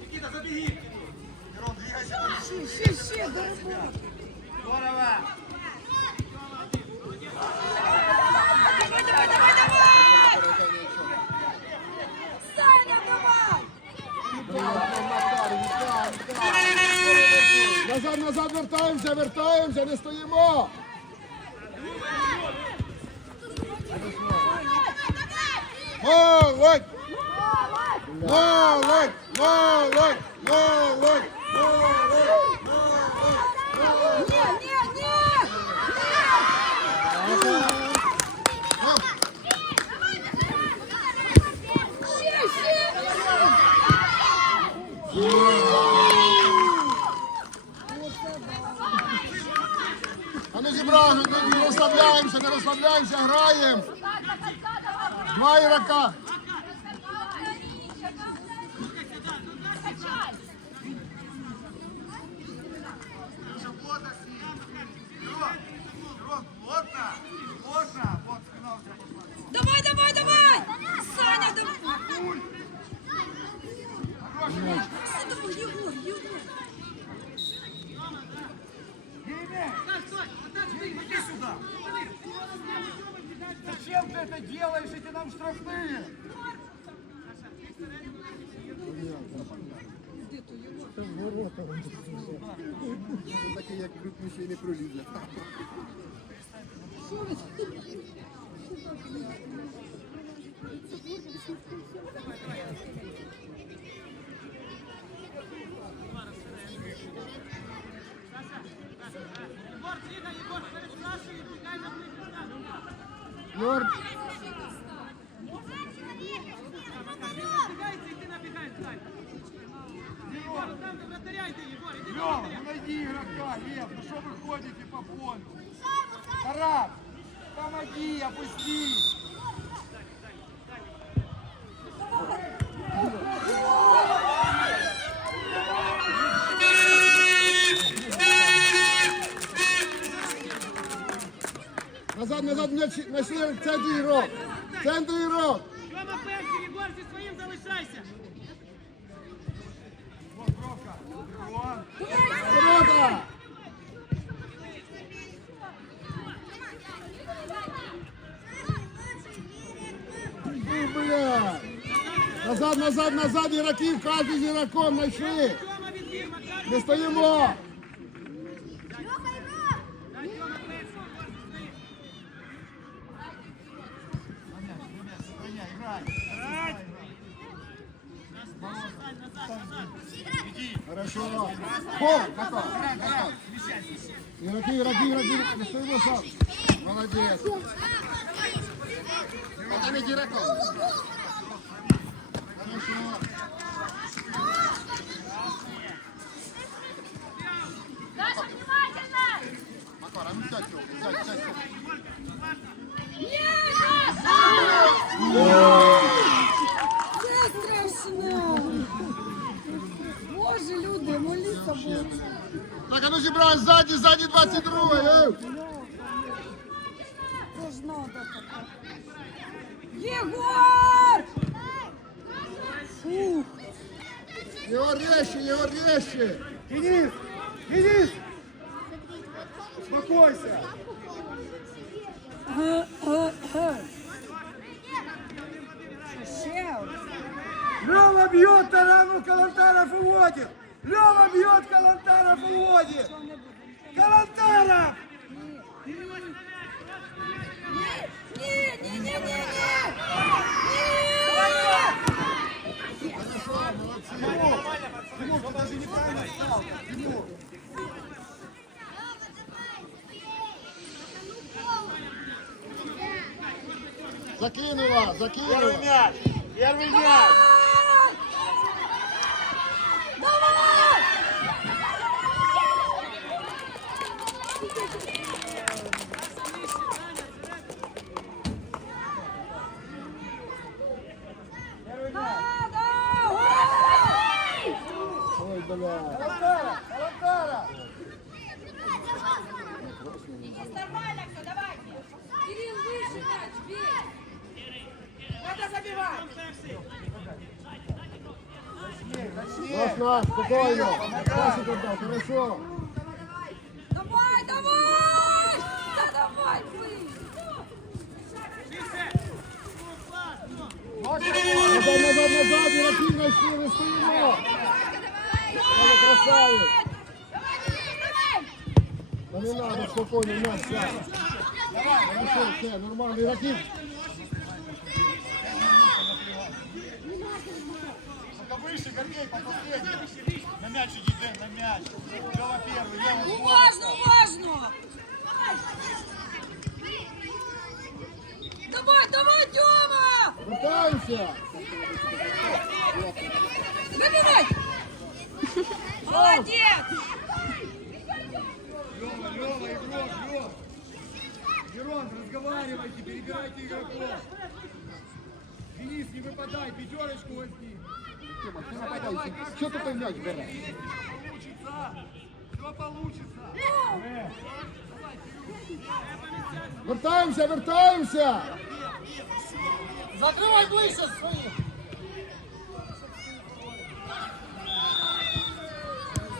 Никита, забеги! Мирон, двигайся! Ще, ще, ще, до роботи. Здорово! Давай, давай, давай, давай! Саня, давай! Назад, назад вертаємося, вертаємося, не стоїмо. Молодь! Молодь! Молодь! Молодь! Молодь! Молодь! Не, розслабляємося, не розслабляємося, граємо. Два ігрока. Зачем ты это делаешь? Эти нам штрафные! Такий, як крупні ще й не пролізе. Егор, Лёва, ну найди игрока, Лев, ну что вы ходите по полю? Тарас, помоги, опусти! назад, назад, м'яч, нашли центр ігрок. Центр ігрок. Тьома перший, Єгор, зі своїм залишайся. Вот Бровка, Иван, Ворота! Ну, бля! Назад, назад, назад, ігроків, кожен з ігроком знайшли. Тьома відбір, Макар. Не стоїмо. Хорошо. Пол, готов. готов. Игроки, игроки, игроки. Не стоїмо сам. Молодець. Потім іди Так, а ну зібрали ззаді, ззаді 22. Ей. Це ж надо таке. Єгор! Фух. Його резче, його резче. Денис! Денис! Успокойся! Ще один. Лева бьет, Тарану Калантаров уводит! Лева бьет, Калантаров уводит! Калантаров! Ні, ні, ні, ні, ні! Ні! Тимур, ти даже неправильно став. Тимур. Закинула, закинула. мяч! Первый мяч! на, спокойно. Пасик отдал, хорошо. Давай, давай! Да давай, блин! Назад, назад, назад, Іраків знайшли, не стоїмо. Давай, красавець. Та не надо, спокойно, м'яч, все. Хорошо, все, нормально, Іраків. только выше, Гордей, по последнему. На мяч иди, Дэн, на мяч. Лёва первый, Лёва. Уважно, уважно! Давай, давай, Тёма! Вертаємося. Выбивай! Молодец! Лёва, Лёва, игрок, Лёва. Герон, разговаривайте, перебирайте игроков. Денис, не выпадай, пятерочку возьми. Що ти той м'яч береш? Получится. Все получится. Вертаємося, вертаємося. Закривай ближче свої.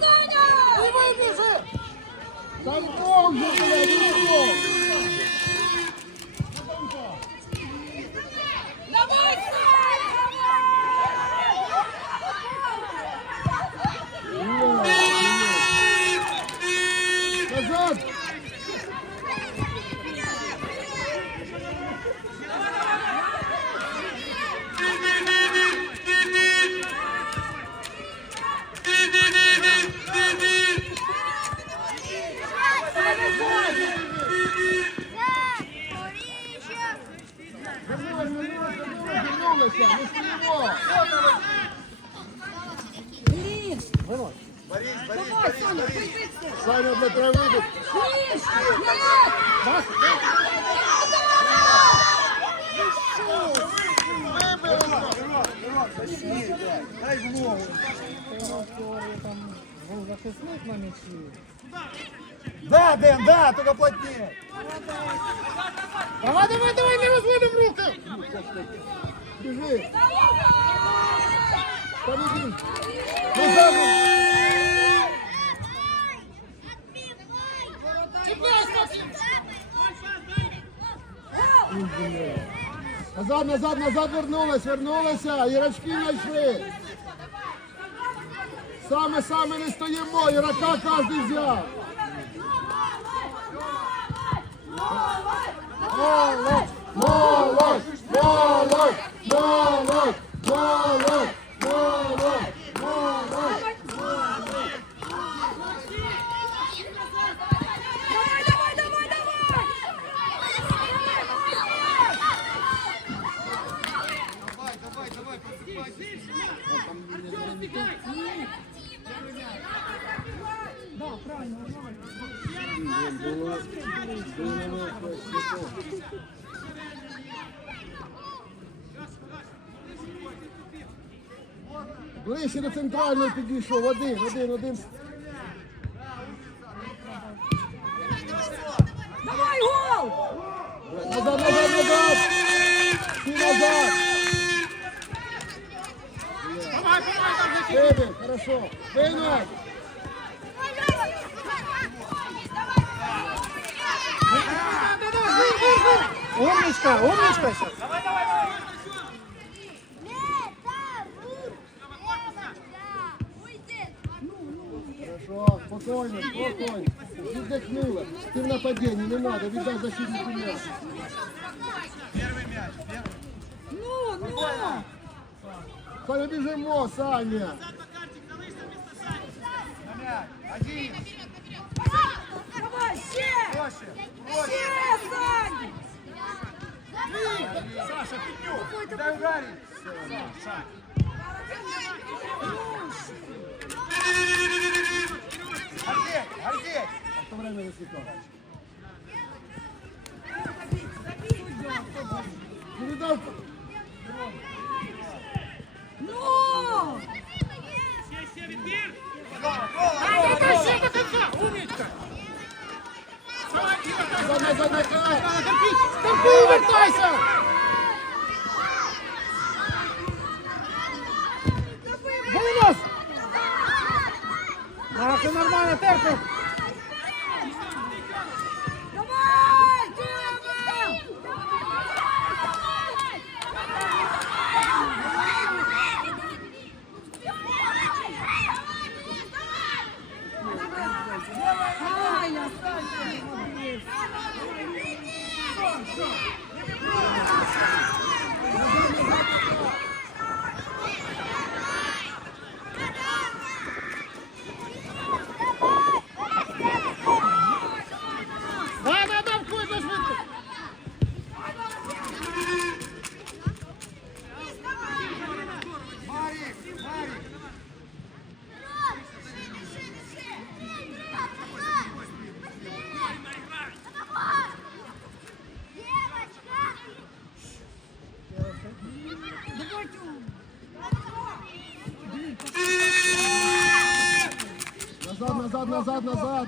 Саня! Там гол вже, блядь, Да, Дэн, да, только плотнее. Давай, давай, давай, не розводим руки. Біжи. Побіги. Назад. Назад, назад, назад вернулась, вернулася. Ірачки знайшли. Саме, саме не стоїмо. Ірака кожен взяв. Молодь, молодь, молодь, молодь, молодь, молодь, молодь. Давай, давай, давай, давай! Давай, давай, давай, просыпайся. Ближче до центральної підійшов. Один, один, один. Давай, гол! Назад, назад, назад. Вибір, хорошо. Вийняй. Умничка, умничка сейчас. Хорошо, спокойно, спокойно. Віддихнули. Ти в нападінні, не треба, віддай защитнику м'яч. Первый мяч. Первый. Ну, ну! Побіжимо, Саня. На мяч. Один. Давай, ще! Проще. Проще. Ще, Сань! Саша, пятю. Дай ударить. Сань. Гордей, Гордей. В то время висвітав. Терка, терка. Давай, Тёма! Ай, Назад, назад.